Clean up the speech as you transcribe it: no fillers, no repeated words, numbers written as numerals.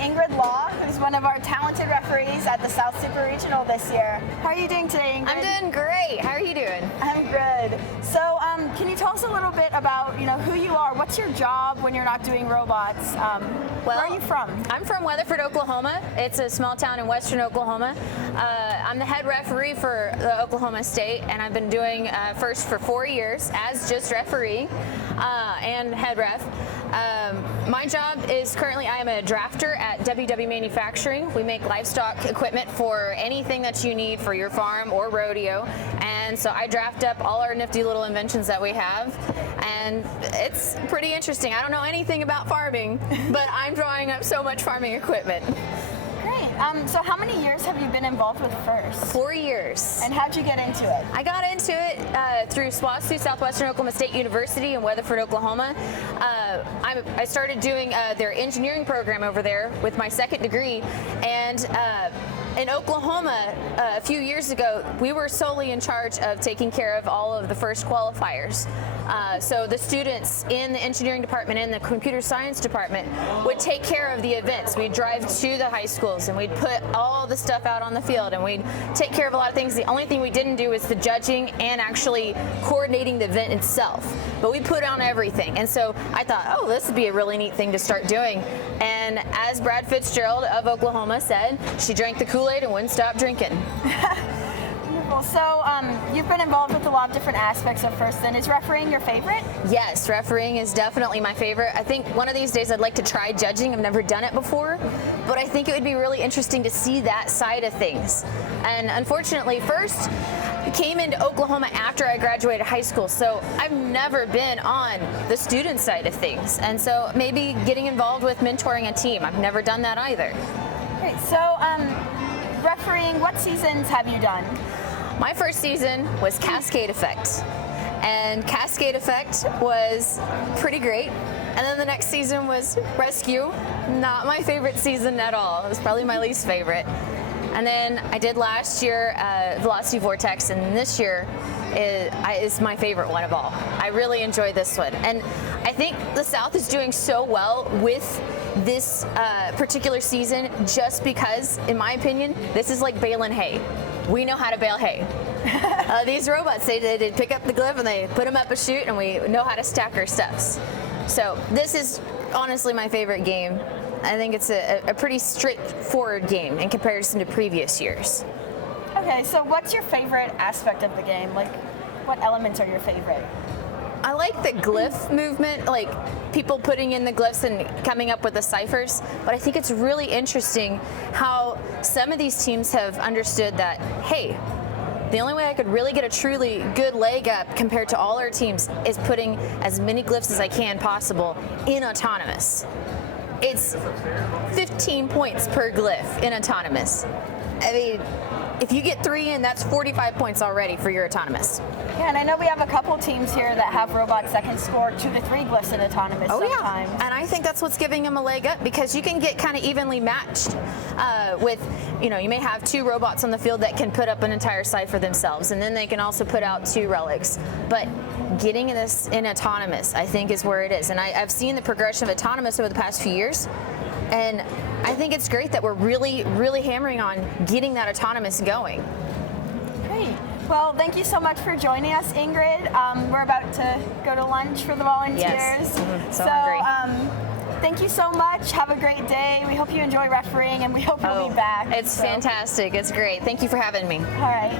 Ingrid Law, who's one of our talented referees at the South Super Regional this year. How are you doing today, Ingrid? I'm doing great. How are you doing? I'm good. So, can you tell us a little bit about, who you are? What's your job when you're not doing robots? Where are you from? I'm from Weatherford, Oklahoma. It's a small town in western Oklahoma. I'm the head referee for the Oklahoma State, and I've been doing first for 4 years as just referee and head ref. My job is currently I am a drafter at WW Manufacturing. We make livestock equipment for anything that you need for your farm or rodeo, and so I draft up all our nifty little inventions that we have, and it's pretty interesting. I don't know anything about farming, but I'm drawing up so much farming equipment. Great. So how many years have you been involved with FIRST? 4 years. And how'd you get into it? I got into it through SWASU, Southwestern Oklahoma State University in Weatherford, Oklahoma. I started doing their engineering program over there with my second degree, and in Oklahoma, a few years ago, we were solely in charge of taking care of all of the FIRST qualifiers. So the students in the engineering department and the computer science department would take care of the events. We'd drive to the high schools and we'd put all the stuff out on the field and we'd take care of a lot of things. The only thing we didn't do was the judging and actually coordinating the event itself. But we put on everything. And so I thought, oh, this would be a really neat thing to start doing. And as Brad Fitzgerald of Oklahoma said, she drank the Kool-Aid and wouldn't stop drinking. Wonderful. So you've been involved with a lot of different aspects of FIRST, and is refereeing your favorite? Yes, refereeing is definitely my favorite. I think one of these days I'd like to try judging. I've never done it before, but I think it would be really interesting to see that side of things. And unfortunately, FIRST came into Oklahoma after I graduated high school, so I've never been on the student side of things. And so maybe getting involved with mentoring a team. I've never done that either. Great. So refereeing, what seasons have you done? My first season was Cascade Effect, and Cascade Effect was pretty great. And then the next season was Rescue. Not my favorite season at all. It was probably my least favorite. And then I did last year Velocity Vortex, and this year is my favorite one of all. I really enjoyed this one. And I think the South is doing so well with this particular season just because, in my opinion, this is like baling hay. We know how to bale hay. These robots, they pick up the glyph and they put them up a chute, and we know how to stack our stuffs. So this is honestly my favorite game. I think it's a pretty straightforward game in comparison to previous years. Okay, so what's your favorite aspect of the game? Like, what elements are your favorite? I like the glyph movement, like people putting in the glyphs and coming up with the ciphers, but I think it's really interesting how some of these teams have understood that, hey, the only way I could really get a truly good leg up compared to all our teams is putting as many glyphs as I can possible in autonomous. It's 15 points per glyph in autonomous. I mean, if you get 3 in, that's 45 points already for your autonomous. Yeah, and I know we have a couple teams here that have robots that can score 2 to 3 glyphs in autonomous sometimes. Yeah, and I think that's what's giving them a leg up, because you can get kind of evenly matched with, you may have 2 robots on the field that can put up an entire cipher themselves, and then they can also put out 2 relics. But getting this in autonomous, I think, is where it is. And I've seen the progression of autonomous over the past few years, and I think it's great that we're really, really hammering on getting that autonomous going. Great. Well, thank you so much for joining us, Ingrid. We're about to go to lunch for the volunteers. Yes. So hungry. Thank you so much. Have a great day. We hope you enjoy refereeing, and we hope you'll be back. It's fantastic. It's great. Thank you for having me. All right.